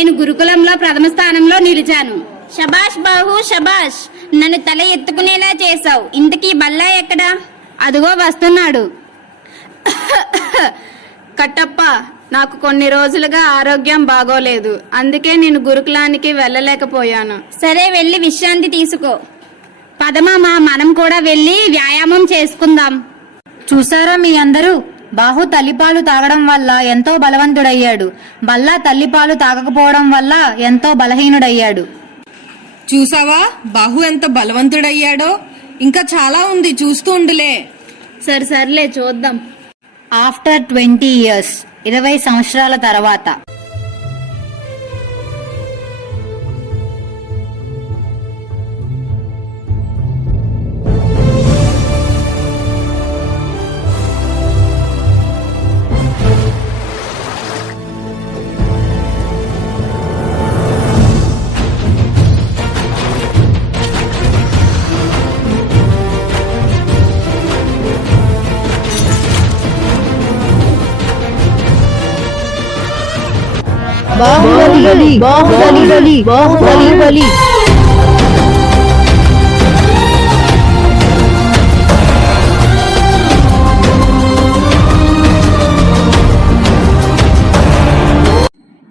నేను గురుకులంలో ప్రథమ స్థానంలో నిలిచాను. షబాష్ బాహు షబాష్ నన్ను తల ఎత్తుకునేలా చేసావు ఇంతకీ బల్లా ఎక్కడా? అదిగో వస్తున్నాడు. కట్టప్ప నాకు కొన్ని రోజులుగా ఆరోగ్యం బాగోలేదు. అందుకే నేను గురుకులానికి వెళ్ళలేకపోయాను. సరే వెళ్ళి విశ్రాంతి తీసుకో. పదమామ మనం కూడా వెళ్ళి వ్యాయామం చేసుకుందాం. చూసారా మీ అందరూ? బాహు తల్లిపాలు తాగడం వల్ల ఎంతో బలవంతుడయ్యాడు. బల్లా తల్లిపాలు తాగకపోవడం వల్ల ఎంతో బలహీనుడయ్యాడు. చూసావా? బాహు ఎంత బలవంతుడయ్యాడో? ఇంకా చాలా ఉంది చూస్తూ ఉండులే. సరే సర్లే చూద్దాం. ఆఫ్టర్ ట్వంటీ ఇయర్స్ ఇరవై సంవత్సరాల తర్వాత. బాహుబలి బాహుబలి బాహుబలి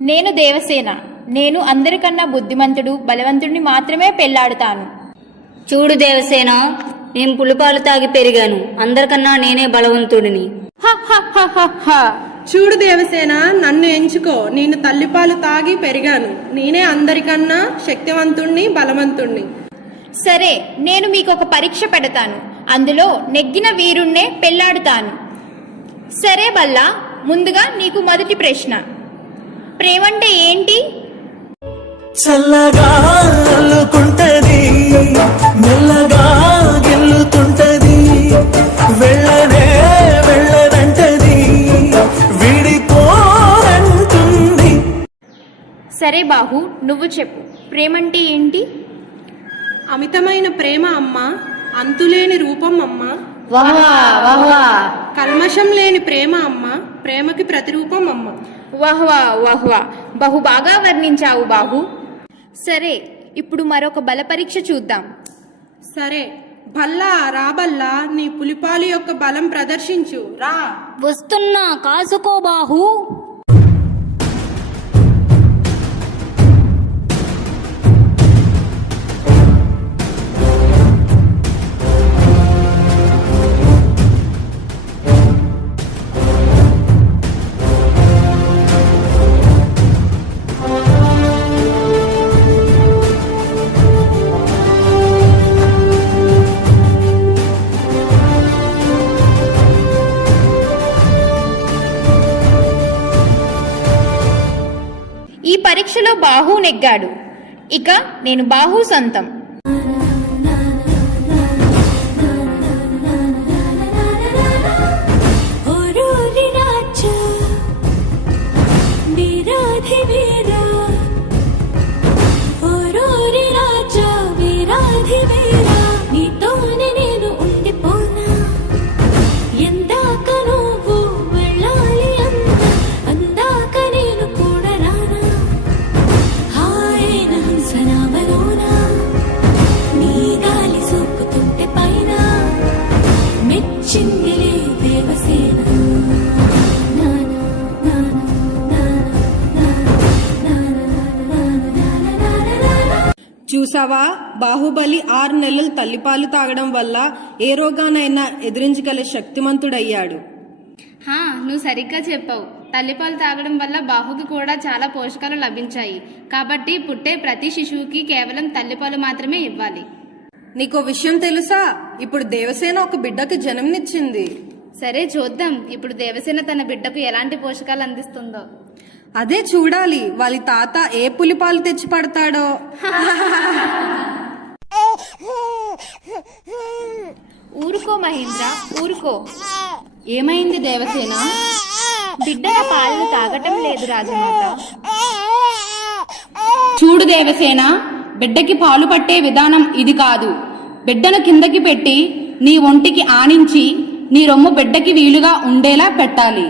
నేను దేవసేన. నేను అందరికన్నా బుద్ధిమంతుడు బలవంతుడిని మాత్రమే పెళ్ళాడుతాను. చూడు దేవసేన నేను పులిపాలు తాగి పెరిగాను. అందరికన్నా నేనే బలవంతుడిని. చూడు దేవసేన నన్ను ఎంచుకో. నేను తల్లిపాలు తాగి పెరిగాను. నేనే అందరికన్నా శక్తివంతుణ్ణి బలవంతుణ్ణి. సరే నేను మీకు ఒక పరీక్ష పెడతాను. అందులో నెగ్గిన వీరుణ్ణే పెళ్ళాడుతాను. సరే బల్లా ముందుగా నీకు మొదటి ప్రశ్న. ప్రేమంటే ఏంటి? చల్లగా అల్లుకుంటది మెల్లగా గెల్లుతుంటది వెళ్ళనే సరే బాహు నువ్వు చెప్పు. ప్రేమంటే ఏంటి? అమితమైన ప్రేమ అమ్మ అంతులేని రూపం అమ్మ. కల్మషం లేని ప్రేమ అమ్మ ప్రేమకి ప్రతిరూపం అమ్మ. వాహ్వా వాహ్వా. బహు బాగా వర్ణించావు బాహు. సరే ఇప్పుడు మరొక బల పరీక్ష చూద్దాం. సరే బల్లా రా బల్లా నీ పులిపాలు యొక్క బలం ప్రదర్శించు రా. వస్తున్నా కాసుకో బాహు. బాహు నెగ్గాడు. ఇక నేను బాహు సొంతం. నీతోనే చూసావా? బాహుబలి ఆరు నెలలు తల్లిపాలు తాగడం వల్ల ఏ రోగానైనా ఎదిరించగల శక్తిమంతుడయ్యాడు. హా నువ్వు సరిగ్గా చెప్పావు. తల్లిపాలు తాగడం వల్ల బాహుకి కూడా చాలా పోషకాలు లభించాయి. కాబట్టి పుట్టే ప్రతి శిశువుకి కేవలం తల్లిపాలు మాత్రమే ఇవ్వాలి. నీకో విషయం తెలుసా? ఇప్పుడు దేవసేన ఒక బిడ్డకి జన్మనిచ్చింది సరే చూద్దాం ఇప్పుడు దేవసేన తన బిడ్డకు ఎలాంటి పోషకాలు అందిస్తుందో. అదే చూడాలి వాళ్ళ తాత ఏ పులిపాలు తెచ్చి పడతాడో. ఊరుకో మహేంద్ర ఊరుకో. ఏమైంది దేవసేన? బిడ్డ పాలను తాగటం లేదు రాజమాత. చూడు దేవసేన బిడ్డకి పాలు పట్టే విధానం ఇది కాదు. బిడ్డను కిందకి పెట్టి నీ ఒంటికి ఆనించి నీ రొమ్ము బిడ్డకి వీలుగా ఉండేలా పెట్టాలి.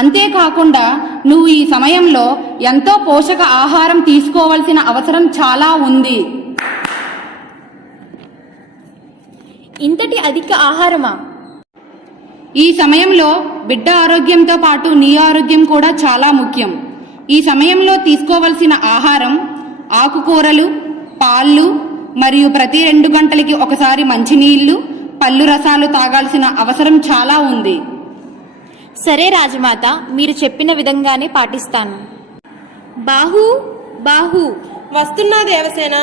అంతేకాకుండా నువ్వు ఈ సమయంలో ఎంతో పోషక ఆహారం తీసుకోవాల్సిన అవసరం చాలా ఉంది. ఇంతటి అధిక ఆహారమా? ఈ సమయంలో బిడ్డ ఆరోగ్యంతో పాటు నీ ఆరోగ్యం కూడా చాలా ముఖ్యం. ఈ సమయంలో తీసుకోవలసిన ఆహారం ఆకుకూరలు పాళ్ళు మరియు ప్రతి రెండు గంటలకి ఒకసారి మంచినీళ్ళు పళ్ళు రసాలు తాగాల్సిన అవసరం చాలా ఉంది. సరే రాజమాత మీరు చెప్పిన విధంగానే పాటిస్తాను. బాహు బాహు. వస్తున్నా దేవసేన.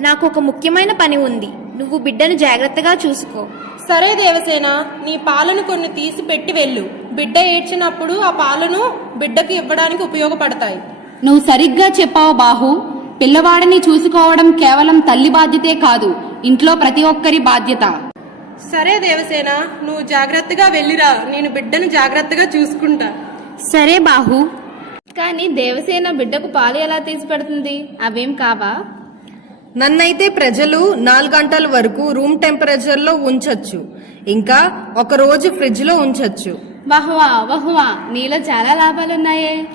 నాకు ఒక ముఖ్యమైన పని ఉంది. నువ్వు బిడ్డను జాగ్రత్తగా చూసుకో. సరే దేవసేన నీ పాలను కొన్ని తీసి పెట్టి వెళ్ళు. బిడ్డ ఏడ్చినప్పుడు ఆ పాలను బిడ్డకు ఇవ్వడానికి ఉపయోగపడతాయి. నువ్వు సరిగ్గా చెప్పావు బాహు. పిల్లవాడిని చూసుకోవడం కేవలం తల్లి బాధ్యతే కాదు ఇంట్లో ప్రతి ఒక్కరి బాధ్యత. సరే దేవసేన నువ్వు జాగ్రత్తగా వెళ్ళిరా. నేను బిడ్డను జాగ్రత్తగా చూసుకుంటా. సరే బాహు. కానీ దేవసేన బిడ్డకు పాలు ఎలా తీసి పెడుతుంది? అవేం కావా? నన్నైతే ప్రజలు నాలుగు గంటల వరకు రూమ్ టెంపరేచర్లో ఉంచొచ్చు. ఇంకా ఒక రోజు ఫ్రిడ్జ్లో ఉంచొచ్చు. వహ్వా వహ్వా నీలో చాలా లాభాలున్నాయే.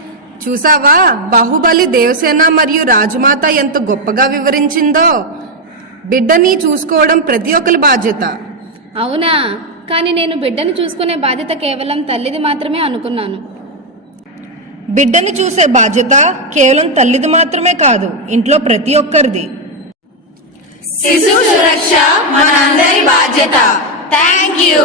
చూసావా? బాహుబలి దేవసేన మరియు రాజమాత ఎంత గొప్పగా వివరించిందో. బిడ్డని చూసుకోవడం ప్రతి ఒక్కరి బాధ్యత. అవునా? కానీ నేను బిడ్డను చూసుకునే బాధ్యత కేవలం తల్లిది మాత్రమే అనుకున్నాను. బిడ్డని చూసే బాధ్యత కేవలం తల్లిది మాత్రమే కాదు ఇంట్లో ప్రతి ఒక్కరిది. శిశు సురక్ష మనందరి బాధ్యత. Thank you